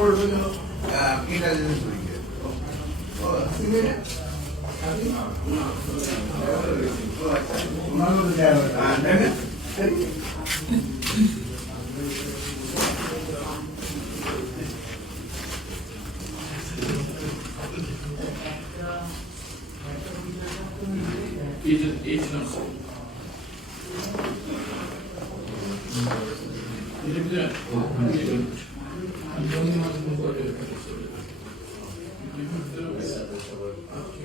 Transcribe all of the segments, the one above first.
ওটা যেন ইন্টেলিজেন্স উইকে ও cinema Agent, agent of Bilir Antonio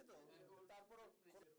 তো হ্যাঁ, তারপরে হ্যাঁ, হ্যাঁ।